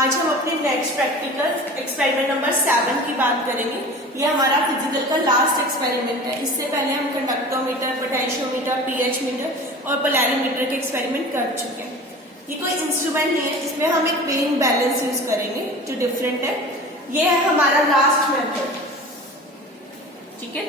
आज हम अपने नेक्स्ट प्रैक्टिकल एक्सपेरिमेंट नंबर 7 की बात करेंगे। ये हमारा फिजिकल का लास्ट एक्सपेरिमेंट है। इससे पहले हम कंडक्टोमीटर, पोटेंशियोमीटर, पीएच मीटर और पोलैरिमीटर के एक्सपेरिमेंट कर चुके हैं। ये कोई इंस्ट्रूमेंट नहीं है, इसमें हम एक वेइंग बैलेंस यूज करेंगे जो डिफरेंट है। ये है हमारा लास्ट मेथड। ठीक है,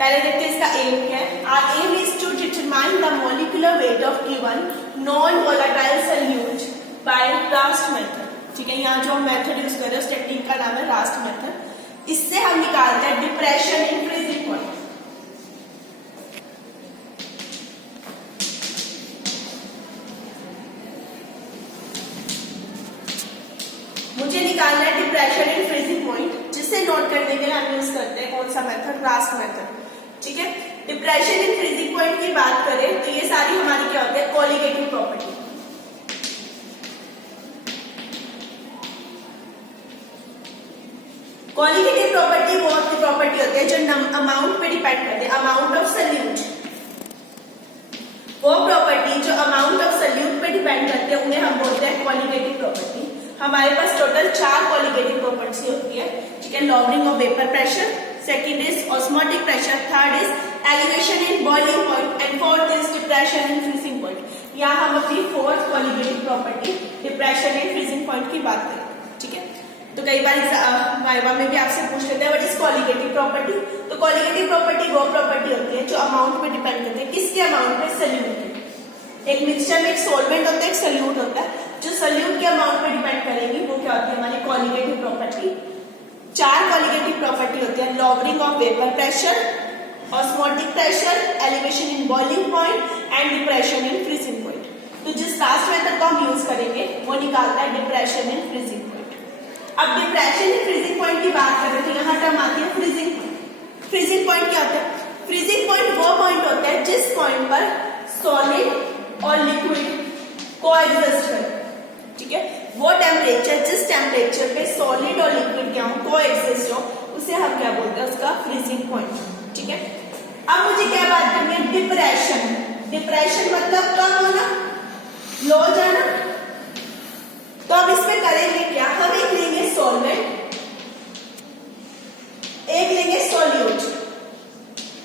पहले देखते हैं इसका एम क्या है। Our aim is to determine the molecular weight of given non volatile solute by Rast method. ठीक है, यहाँ जो हम मेथड यूज कर रहे हैं उस टेक्निक का नाम है रास्ट मेथड। इससे हम निकालते हैं डिप्रेशन इन फ्रीजिंग पॉइंट। मुझे निकालना है डिप्रेशन इन फ्रीजिंग पॉइंट, जिससे नोट करने के लिए हम यूज करते हैं कौन सा मेथड, रास्ट मेथड। ठीक है, डिप्रेशन इन फ्रीजिंग पॉइंट की बात करें तो ये सारी हमारी क्या होती है, कोलिगेटिव प्रॉपर्टी। कोलिगेटिव प्रॉपर्टी वो प्रॉपर्टी होती है जो अमाउंट पे डिपेंड करते हैं, अमाउंट ऑफ सॉल्यूट। वो प्रॉपर्टी जो अमाउंट ऑफ सॉल्यूट पे डिपेंड करते हैं उन्हें हम बोलते हैं कोलिगेटिव प्रॉपर्टी। हमारे पास टोटल 4 कोलिगेटिव प्रॉपर्टी होती है। ठीक है, lowering of vapour pressure, second is osmotic pressure, third is elevation in boiling point and fourth is depression in freezing point. यहाँ हम अपनी fourth colligative property depression in freezing point की बात करें। ठीक है, तो कई बार वाइवा में भी आपसे पूछ लेते हैं व्हाट इज कोलिगेटिव प्रॉपर्टी। तो कोलिगेटिव प्रॉपर्टी वो प्रॉपर्टी होती है जो अमाउंट पे डिपेंड करती है। किसके अमाउंट पे, सॉल्यूट पे। एक मिक्सचर में एक सॉल्वेंट होता है, एक सॉल्यूट होता है। जो सॉल्यूट के अमाउंट पे डिपेंड करेगी वो क्या होती है, हमारी कोलिगेटिव प्रॉपर्टी। 4 कोलिगेटिव प्रॉपर्टी होती है, lowering of vapour pressure, osmotic pressure, elevation in boiling point and depression in freezing point. तो जिस लास्ट मेथड को हम यूज करेंगे वो निकालता है डिप्रेशन इन फ्रीजिंग पॉइंट। अब डिप्रेशन इन फ्रीजिंग पॉइंट की बात करें तो यहाँ टर्म आती है फ्रीजिंग पॉइंट। फ्रीजिंग पॉइंट क्या होता है, फ्रीजिंग पॉइंट वो पॉइंट होता है जिस पॉइंट पर सॉलिड और लिक्विड कोएग्जिस्ट करे। ठीक है, वो टेम्परेचर जिस टेम्परेचर पे सॉलिड और लिक्विड क्या हो, कोएग्जिस्ट हो, उसे हम क्या बोलते हैं, उसका फ्रीजिंग पॉइंट। ठीक है, अब मुझे क्या बात करनी है, डिप्रेशन। डिप्रेशन मतलब कम होना, लो जाना। तो अब इसमें करेंगे क्या, हम एक लेंगे सॉल्वेंट, एक लेंगे सॉल्यूट।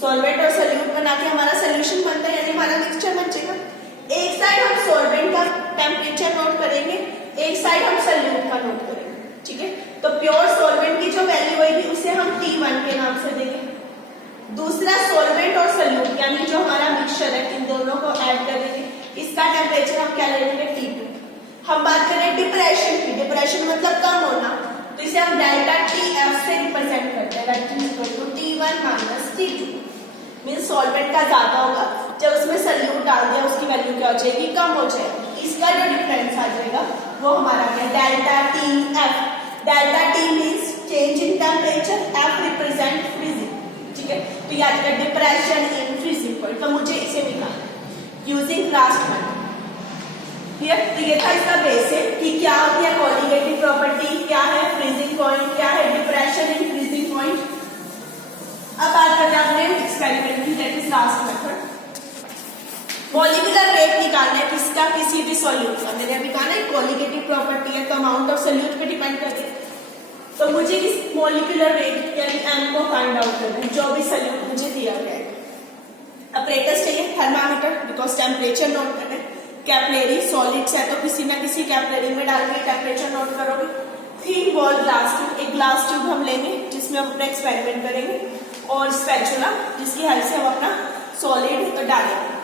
सॉल्वेंट और सॉल्यूट बना के हमारा सोल्यूशन बनता है, यानी हमारा मिक्सचर बचेगा। एक साइड हम सॉल्वेंट का टेम्परेचर नोट करेंगे, एक साइड हम सॉल्यूट का नोट करेंगे। ठीक है, तो प्योर सॉल्वेंट की जो वैल्यू होगी उसे हम T1 के नाम से देंगे। दूसरा सॉल्वेंट और सॉल्यूट यानी जो हमारा मिक्सचर है, इन दोनों को ऐड कर देंगे, इसका टेम्परेचर हम क्या ले लेंगे, T2। हम बात करें डिप्रेशन की, डिप्रेशन मतलब कम होना, तो इसे हम डेल्टा TF से रिप्रेजेंट करते हैं, that is equal to T1 minus T2। Means solvent का ज्यादा होगा, जब उसमें सॉल्यूट डाल दिया उसकी वैल्यू क्या हो जाएगी, कम हो जाएगी। इसका जो डिफरेंस आ जाएगा वो हमारा क्या, delta TF। Delta T means change in temperature, F represent freezing. ठीक है, तो ये आ जाएगा डिप्रेशन इन फ्रीजिंग पॉइंट। तो मुझे इसे निकालना यूजिंग लास्ट मेथड। तो ये था इसका बेसिक कि क्या होती है कोलिगेटिव प्रॉपर्टी, क्या है फ्रीजिंग पॉइंट, क्या है डिप्रेशन इन फ्रीजिंग पॉइंट। अब बात करते हैं अपने एक्सपेरिमेंट की, that is last method. Molecular weight निकालना है किसका, किसी भी सॉल्यूट का। मैंने अभी कहा ना कोलिगेटिव प्रॉपर्टी है तो अमाउंट ऑफ सॉल्यूट पे डिपेंड करती है। तो मुझे इस मॉलिक्यूलर वेट यानी m को फाइंड आउट करना है, जो भी सॉल्यूट मुझे दिया गया है। अपरेटस चाहिए, थर्मामीटर, बिकॉज टेम्परेचर नोट करना है। कैपिलरी, सॉलिड्स है तो किसी ना किसी कैपिलरी में डाल के टेम्परेचर नोट करोगे। थिन वॉल ग्लास ट्यूब, एक ग्लास ट्यूब हम लेंगे जिसमें हम अपना एक्सपेरिमेंट करेंगे, और स्पैचुला जिसकी हेल्प से हम अपना सॉलिड डालेंगे।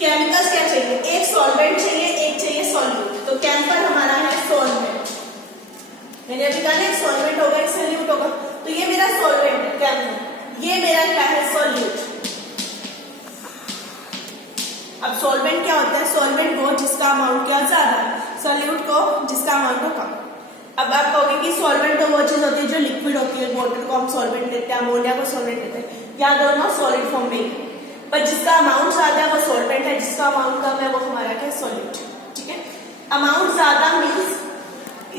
केमिकल्स क्या चाहिए, एक सॉल्वेंट चाहिए, एक चाहिए सॉल्यूट। तो केमिकल हमारा है सॉल्वेंट। मैंने अभी कहा ना एक सॉल्वेंट होगा, एक सॉल्यूट होगा, तो ये मेरा सॉल्वेंट है केमिकल, ये मेरा क्या है, सॉल्यूट। अब सॉल्वेंट क्या होता है, सॉल्वेंट वो जिसका अमाउंट क्या ज्यादा है, सॉल्यूट को जिसका अमाउंट हो कम। अब आप कहोगे कि सॉल्वेंट तो वो चीज होती है जो लिक्विड होती है, वाटर को हम सॉल्वेंट लेते हैं, अमोनिया को सॉल्वेंट लेते हैं, या दोनों सॉलिड फॉर्म में। पर जिसका अमाउंट ज्यादा है वो सॉल्वेंट है, जिसका अमाउंट कम है वो हमारा क्या, सॉल्यूट। ठीक है, अमाउंट ज्यादा मीन्स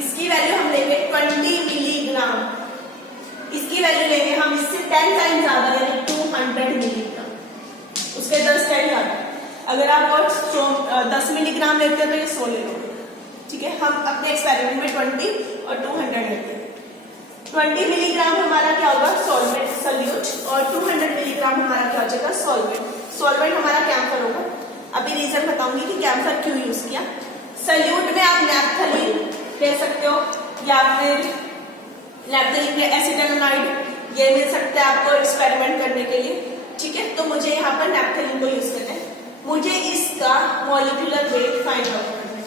इसकी वैल्यू हम लेंगे 20 मिलीग्राम, इसकी वैल्यू लेंगे हम इससे 10 टाइम ज्यादा यानी 200 मिलीग्राम, उसके 10 टाइम ज्यादा। अगर आप 10 मिलीग्राम लेते हो तो ये 100 ले लो। ठीक है, हम अपने एक्सपेरिमेंट में 20 और 200 लेते हैं। 20 मिलीग्राम हमारा क्या होगा सॉल्वेंट सल्यूट और 200 मिलीग्राम हमारा क्या हो जाएगा सॉल्वेंट। सॉल्वेंट हमारा कैम्फर होगा। अभी रीजन बताऊंगी कि कैम्फर क्यों यूज किया। सल्यूट में आप नैप्थलीन ले सकते हो या फिर नैप्थलीन के एसिटाइलाइड ये मिल सकता है आपको एक्सपेरिमेंट करने के लिए। ठीक है, तो मुझे यहाँ पर नैप्थलीन को यूज करना है। मुझे इसका मॉलिक्यूलर वेट फाइंड आउट करना है।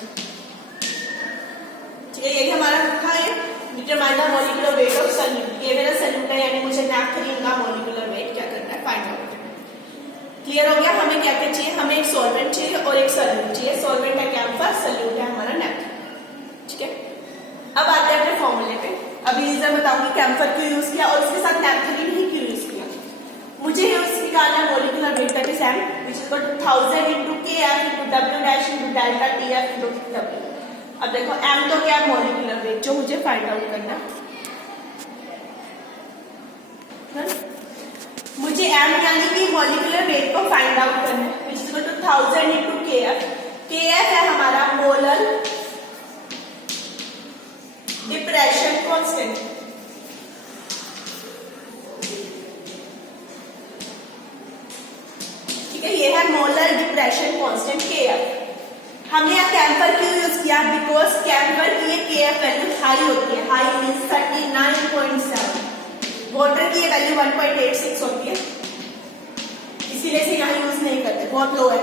ठीक है, यही हमारा रखा है determine the molecular weight of solute. ये मेरा सल्यूट है यानी मुझे नैप्थलीन का मॉलिक्यूलर वेट क्या करना है फाइंड आउट करना है। क्लियर हो गया। हमें क्या क्या चाहिए, हमें एक सॉल्वेंट चाहिए और एक सल्यूट चाहिए। सॉल्वेंट है कैम्फर, सल्यूट है हमारा नैप्थलीन। ठीक है, अब आते हैं अपने फॉर्मूले पे। अभी रीजन बताऊंगी कैम्फर क्यों यूज किया और उसके साथ नैप्थलीन ही क्यों यूज किया। मुझे यूज निकालना है molecular weight that is m which is equal to 1000 into kf into w dash into delta tf into w। अब देखो m तो क्या मॉलिक्यूलर वेट जो मुझे फाइंड आउट करना है। मुझे m यानी कि मॉलिक्यूलर वेट को फाइंड आउट करना है which is equal to 1000 into kf। kf है हमारा मोलर डिप्रेशन कांस्टेंट। ठीक है, ये है मोलर डिप्रेशन कांस्टेंट kf। हमने यहाँ कैम्फर क्यों यूज किया, बिकॉज कैम्फर की ये kf वैल्यू हाई होती है। High means 39.7। वाटर की ये वैल्यू 1.86 होती है, इसीलिए इसे यहाँ यूज नहीं करते, बहुत लो है।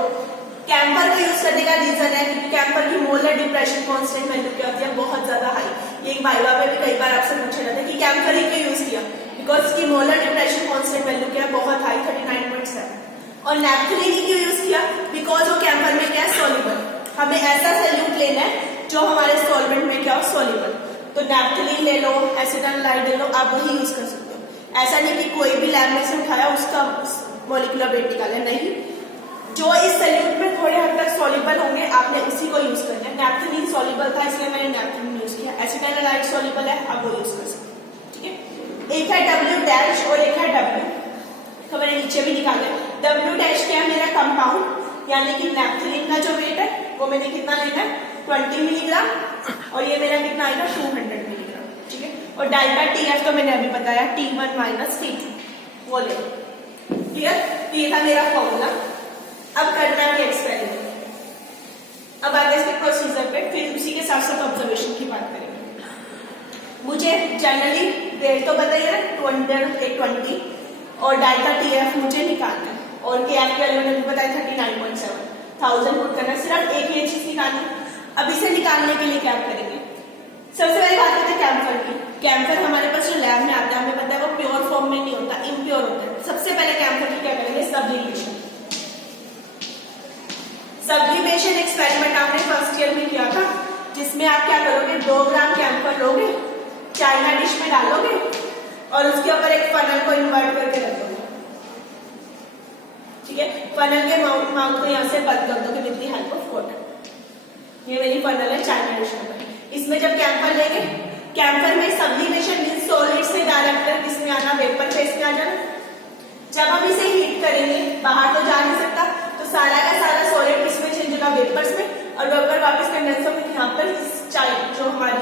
कैम्फर को यूज करने का रीजन है क्योंकि कैम्फर की मोलर डिप्रेशन कांस्टेंट वैल्यू क्या होती है, बहुत ज्यादा हाई। ये वाइवा में भी कई बार आपसे पूछा जाता है कि कैम्फर ही क्यों यूज किया, बिकॉज इसकी मोलर डिप्रेशन कांस्टेंट वैल्यू क्या है, बहुत हाई 39.7। और नैप्थलीन ही क्यों यूज किया, बिकॉज वो कैम्फर में क्या है सॉल्युबल। हमें ऐसा सल्यूट लेना है जो हमारे सॉल्वेंट में क्या हो सॉल्युबल। तो नैप्थलीन ले लो, एसिटाइलाइड ले लो, आप वही यूज कर सकते हो। ऐसा नहीं कि कोई भी लैब में से उठाया उसका मॉलिक्यूलर वेट निकाले, नहीं। जो इस सल्यूट में थोड़े हद तक सॉल्युबल होंगे आपने उसी को यूज करना है। नैप्थलीन सॉल्युबल था इसलिए मैंने नैप्थलीन यूज किया। एसिटाइलाइड सॉल्युबल है, आप वो यूज कर सकते हैं। ठीक है, एक है W डैश और एक है W, तो मैंने नीचे भी निकाला। W डैश क्या है मेरा कंपाउंड यानी कि नैप्थलीन का जो वेट है वो मैंने कितना लेना है 20 मिलीग्राम और ये मेरा कितना आएगा 200 मिलीग्राम। ठीक है, और डेल्टा TF तो मैंने अभी बताया T1 माइनस T2 वो ले। क्लियर, ये था मेरा फॉर्मूला। अब करना है एक्सपेरिमेंट। अब आगे इसके प्रोसीजर पे, फिर उसी के साथ साथ ऑब्जर्वेशन की बात करेंगे। मुझे जनरली वेट तो बताइए ना 20 और डेल्टा TF मुझे निकालना है और KF की वैल्यू मैंने बताया 39.7। 1000 पुट करना, सिर्फ एक ही चीज निकालनी। अब इसे निकालने के लिए क्या करेंगे, सबसे पहले बात करते हैं कैम्फर की। कैम्फर हमारे पास जो लैब में आता है हमें पता है वो प्योर फॉर्म में नहीं होता, इम्प्योर होता है। सबसे पहले कैम्फर की क्या करेंगे सब्लिमेशन। सब्लिमेशन एक्सपेरिमेंट आपने फर्स्ट ईयर में किया था, जिसमें आप क्या करोगे 2 ग्राम कैम्फर लोगे, चाइना डिश में डालोगे और उसके ऊपर एक फनल को इन्वर्ट करके रखोगे। ठीक है, फनल के माउथ को यहाँ से बंद कर दोगे with the help of water. ये मेरी फनल है चाइना डिश में। इसमें जब कैम्फर लेंगे, कैम्फर में सब्लिमेशन मींस सॉलिड से डायरेक्ट किसमें आना, वेपर फेज में आ जाना। जब हम इसे हीट करेंगे, बाहर तो जा नहीं सकता, तो सारा का सारा सॉलिड किसमें चेंज होगा वेपर्स में, और वेपर वापस कंडेंस होकर यहाँ पर इस चाइना जो हमारी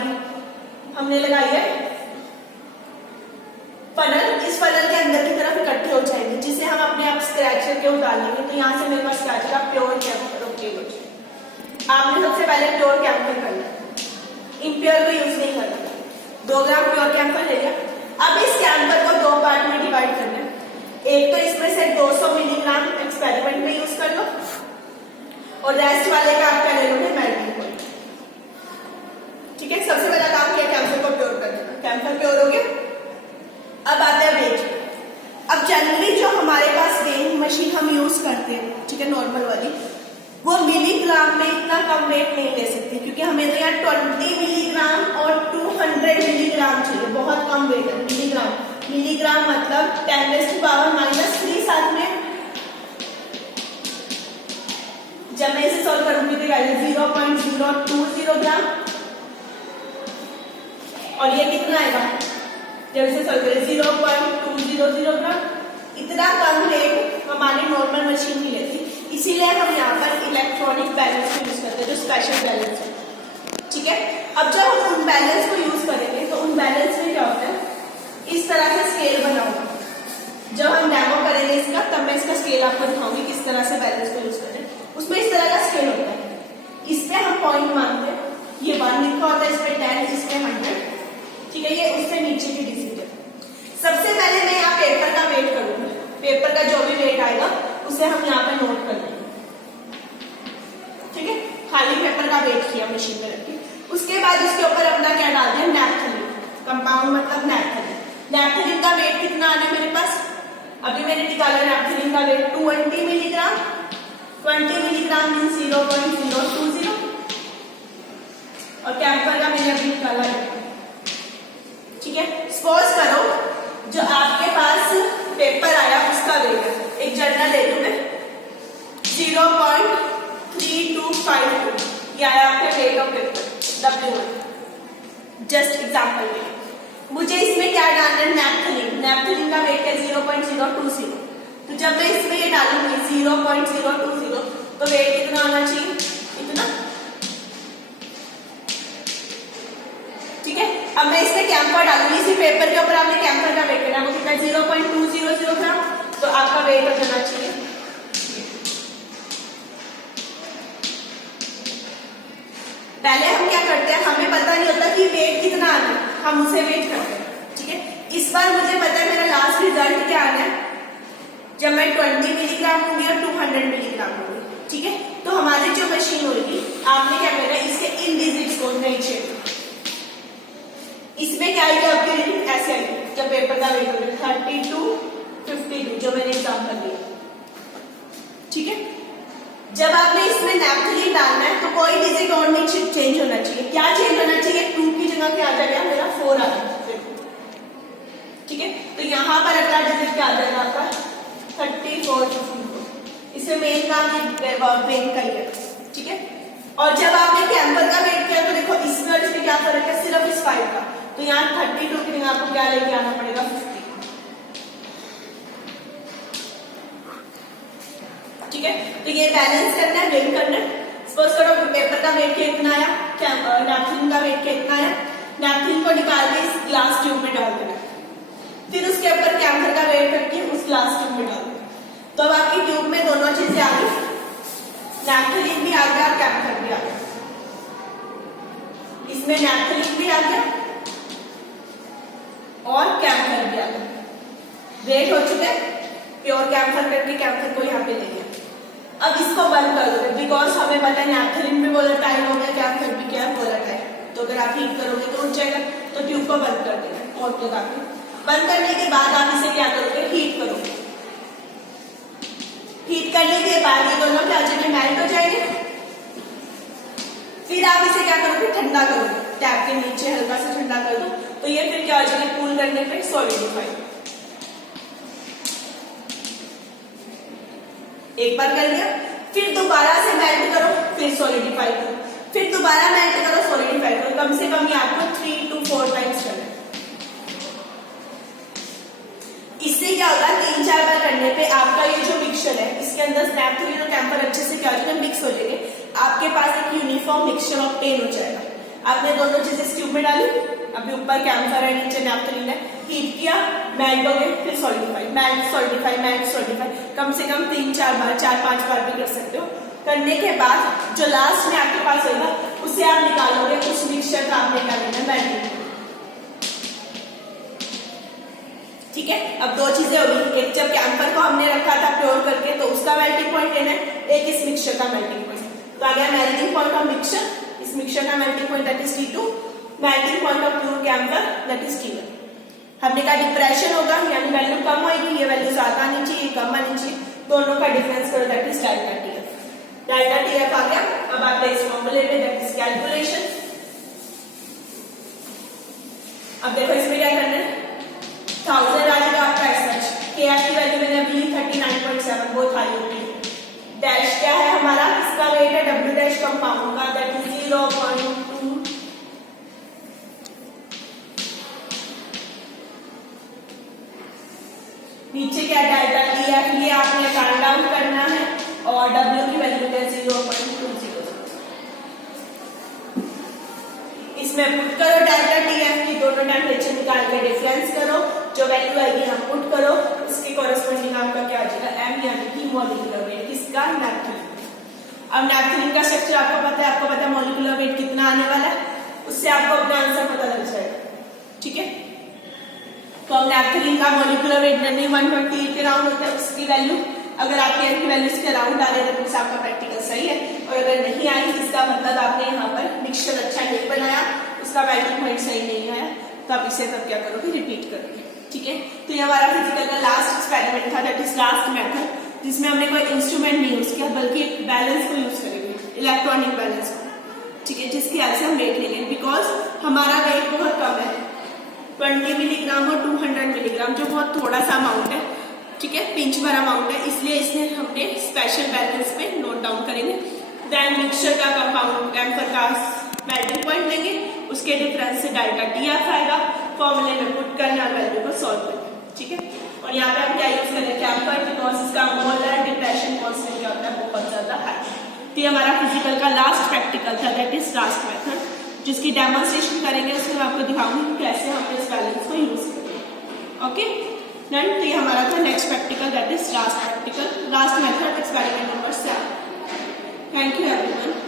हमने लगाई है फनल, इस फनल के अंदर की तरफ इकट्ठे हो जाएंगे, जिसे हम अपने आप स्क्रैच करके उतार लेंगे। तो यहाँ से मेरे पास क्या आएगा प्योर कैम्फर ऑब्टेन हो जाएगा। आपने सबसे पहले प्योर कैम्फर कर लिया, इम्प्योर को यूज नहीं करना। 2 ग्राम प्योर कैम्फर ले लिया। अब इस कैम्फर को 2 पार्ट में डिवाइड करना है। एक तो इसमें से 200 मिलीग्राम एक्सपेरिमेंट में यूज कर लो और रेस्ट वाले का आप कर लोगे मेल्टिंग पॉइंट। ठीक है, सबसे पहला काम किया कैम्फर को प्योर कर देना। कैम्फर प्योर हो गया। अब आते हैं वेट। अब जनरली जो हमारे पास वेइंग मशीन हम यूज करते हैं, ठीक है नॉर्मल वाली, वो मिलीग्राम में इतना कम वेट नहीं ले सकती, क्योंकि हमें तो यहाँ 20 मिलीग्राम और 200 मिलीग्राम चाहिए। बहुत कम वेट है मिलीग्राम। मिलीग्राम मतलब 10⁻³ साथ में। जब मैं इसे सॉल्व करूंगी तो वैल्यू 0.020 ग्राम, और ये कितना आएगा जब इसे सॉल्व करें 0.200 ग्राम। इतना कम रेट हमारी नॉर्मल मशीन नहीं लेती, इसीलिए हम यहाँ पर इलेक्ट्रॉनिक बैलेंस यूज करते हैं जो स्पेशल बैलेंस है। ठीक है। अब जब हम उन बैलेंस को यूज करेंगे तो उन बैलेंस में क्या होता है, इस तरह से स्केल बना होगा। जब हम डेमो करेंगे इसका तब मैं इसका स्केल आपको दिखाऊंगी किस तरह से बैलेंस को यूज करें। उसमें इस तरह का स्केल होता है, इसमें हम पॉइंट मानते हैं, ये 1 लिखा होता है, इसमें 10, इसमें 100, ठीक है। ये उससे नीचे की डिजिट है। सबसे पहले मैं यहाँ पेपर का वेट करूंगी, पेपर का जो भी वेट आएगा उसे हम यहाँ पे नोट कर लेंगे, ठीक है। खाली पेपर का वेट किया मशीन में रखी, उसके बाद उसके ऊपर अपना क्या डाल दिया, नैप्थलीन, कंपाउंड मतलब नैप्थलीन। नैप्थलीन का वेट कितना आना है मेरे पास, अभी मैंने निकाला नैप्थलीन का वेट 20 मिलीग्राम। 20 मिलीग्राम मीन 0.020 और कैम्फर का मैंने अभी निकाला है, ठीक है। सपोज करो जो आपके पास पेपर आया उसका वेट, एक जर्नल ले लूं मैं, 0.3252, ये आया आपका weight of paper W1, just example के लिए। मुझे इसमें क्या डालना है, नैप्थलीन। नैप्थलीन का वेट है 0.020, तो जब मैं इसमें ये डालूंगी 0.020 तो वेट कितना होना चाहिए, इतना, ठीक है। अब मैं इसमें कैम्फर डालूंगी, इसी पेपर के ऊपर आपने कैम्फर का वेट करना, वो कितना 0.200 ग्राम, तो आपका वेट हो जाना चाहिए पहले हम क्या करते हैं, हमें पता नहीं होता कि वेट कितना आना है, हम उसे वेट करते हैं, ठीक है। इस बार मुझे पता है मेरा लास्ट रिजल्ट क्या आना है, जब मैं 20 मिलीग्राम होंगी और 200 मिलीग्राम होंगी, ठीक है। तो हमारी जो मशीन होगी, आपने क्या करना है, इसके इन डिजिट्स को नहीं छेड़ना। इसमें क्या आएगी आपकी रीडिंग, ऐसे आएगी जब पेपर का वेट होगा 3252, जो मैंने एग्जाम्पल दिया, ठीक है। जब आपने इसमें नैप्थलीन डालना है तो कोई डिजिट और नहीं चेंज होना चाहिए। क्या चेंज होना चाहिए, 2 की जगह क्या आ जाएगा, मेरा 4 आ जाएगा, ठीक है। तो यहाँ पर अगला डिजिट क्या आ जाएगा आपका 3454, इसमें मेन काम ब्रेन का ही है, ठीक है। और जब आपने कैम्फर का वेट किया तो देखो इसमें और इसमें क्या फर्क है, सिर्फ इस 5 का, तो यहाँ 32 की जगह आपको क्या लेके आना पड़ेगा, 50, ठीक है। तो ये बैलेंस करना है, वेट करना है। सपोज करो पेपर का वेट कितना आया, नैपथिन का वेट कितना आया, नैपथिन को निकाल के इस ग्लास ट्यूब में डाल देना, फिर उसके ऊपर कैम्फर का वेट करके उस ग्लास ट्यूब में डाल देना। तो अब आपकी ट्यूब में दोनों चीजें आ गई, नैपथिन भी आ गया और कैम्फर भी आ गया, इसमें नैपथिन भी आ गया और कैम्फर भी आ गया, वेट हो चुके, प्योर कैम्फर करके कैम्फर को यहाँ पे ले गया। अब इसको बंद कर दो, बिकॉज हमें पता है नैपथिन भी वोलेटाइल हो गया, कैम्फर भी क्या वोलेटाइल, तो अगर आप हीट करोगे तो उठ जाएगा, तो ट्यूब को बंद कर देना। और तो काफी बंद करने के बाद आप इसे क्या करोगे, हीट करोगे। हीट करने के बाद ये दोनों क्या जगह मेल्ट हो जाएंगे, फिर आप इसे क्या करोगे, ठंडा करोगे, टैप के नीचे हल्का सा ठंडा कर दो, तो ये फिर क्या हो जाएगा, कूल करने पे सॉलिडिफाई। एक बार कर लिया, फिर दोबारा से मेल्ट करो, फिर सॉलिडिफाई करो, फिर दोबारा मेल्ट करो, सॉलिडिफाई करो, कम से कम ये आपको 3 to 4 टाइम्स करना है। इससे क्या होगा, 3-4 बार करने पे आपका ये जो मिक्सचर है, इसके अंदर नैपथिन और कैम्फर अच्छे से क्या हो जाएगा, मिक्स हो जाएंगे। आपके पास एक यूनिफॉर्म मिक्सचर ऑब्टेन हो जाएगा। आपने दोनों चीजें इस ट्यूब में डाली, अभी ऊपर कैम्फर है, नीचे नैपथिन है, हीट किया, मेल्ट हो गए, फिर solidify, melt solidify, melt solidify, कम से कम 3-4 बार, 4-5 बार भी कर सकते हो। करने के बाद जो लास्ट में आपके पास होगा उसे आप निकालोगे, उस मिक्सचर का आपने क्या करना है, मेल्टिंग, ठीक है। अब 2 चीजें होगी, एक जब कैम्फर को हमने रखा था प्योर करके तो उसका मेल्टिंग पॉइंट लेना है, एक इस मिक्सचर का मेल्टिंग पॉइंट। तो आ गया मेल्टिंग पॉइंट ऑफ मिक्सचर, इस मिक्सचर का melting point that is T2, melting point of pure camphor that is T1। हमने कहा डिप्रेशन होगा, यानी वैल्यू कम होगी, ये वैल्यू ज्यादा आनी चाहिए, कम आनी चाहिए, दोनों का डिफरेंस करो, that is delta TF। Delta TF आ गया। अब आप इस फॉर्मूले में दैट इज कैलकुलेशन। अब देखो इसमें क्या करना है, 1000 आ जाएगा आपका एसएच, KF की वैल्यू मैंने अभी 39.7, बहुत हाई होगी। डैश क्या है हमारा, इसका वेट है W डैश कंपाउंड का, दैट इज 0.2। नीचे क्या डेल्टा TF, ये आपने फाइंड आउट करना है, और W की वैल्यू है 0.200। इसमें पुट करो डेल्टा टीएफ की, दोनों टेम्परेचर निकाल के डिफरेंस करो, जो वैल्यू आएगी हम पुट करो, उसके कॉरेस्पॉन्डिंग आपका क्या आ जाएगा, एम यानी कि मॉलिक्यूलर वेट किसका, नैप्थेलिन। अब नैप्थेलिन का स्ट्रक्चर आपको पता है मॉलिक्यूलर वेट कितना आने वाला है, उससे आपको अपना आंसर पता लग जाएगा, ठीक है। तो अब नैप्थेलिन का मॉलिक्यूलर वेट जनरली 128 के राउंड होता है, उसकी वैल्यू अगर आपके एम की वैल्यू इसके राउंड आ रहे हैं तो आपका प्रैक्टिकल सही है, और अगर नहीं आई इसका मतलब आपने यहाँ पर मिक्सचर अच्छा नहीं बनाया, उसका मेल्टिंग पॉइंट सही नहीं आया, तो आप इसे तब क्या करोगे, रिपीट करोगे, ठीक है। तो ये हमारा फिजिकल का लास्ट एक्सपेरिमेंट था, दैट इज लास्ट मेथड, जिसमें हमने कोई इंस्ट्रूमेंट नहीं यूज किया बल्कि एक बैलेंस को यूज करेंगे, इलेक्ट्रॉनिक बैलेंस को, ठीक है, जिसकी हेल्प से हम वेट लेंगे। बिकॉज हमारा वेट बहुत कम है, 20 मिलीग्राम और 200 मिलीग्राम, जो बहुत थोड़ा सा अमाउंट है, ठीक है, पिंच भर अमाउंट है, इसलिए इसने हमने स्पेशल बैलेंस पे नोट डाउन करेंगे। देन मिक्सचर का कंपाउंड कैम्फर का मेल्टिंग पॉइंट लेंगे, उसके डिफरेंस से डेल्टा टीएफ आएगा, फॉर्मूले में पुट करना, वैल्यू को सॉल्व करना, ठीक है। और यहाँ पे हम क्या यूज करें, कैम्फर, बिकॉज इसका मोलर डिप्रेशन कांस्टेंट क्या होता है, बहुत ज्यादा हाई। तो ये हमारा फिजिकल का लास्ट प्रैक्टिकल था, दैट इज लास्ट मेथड, जिसकी डेमोन्स्ट्रेशन करेंगे, उसमें मैं आपको दिखाऊंगी कैसे हम इस बैलेंस को यूज करेंगे, ओके। तो ये हमारा था next practical, that is last practical, last method, experiment number 7। Thank you everyone.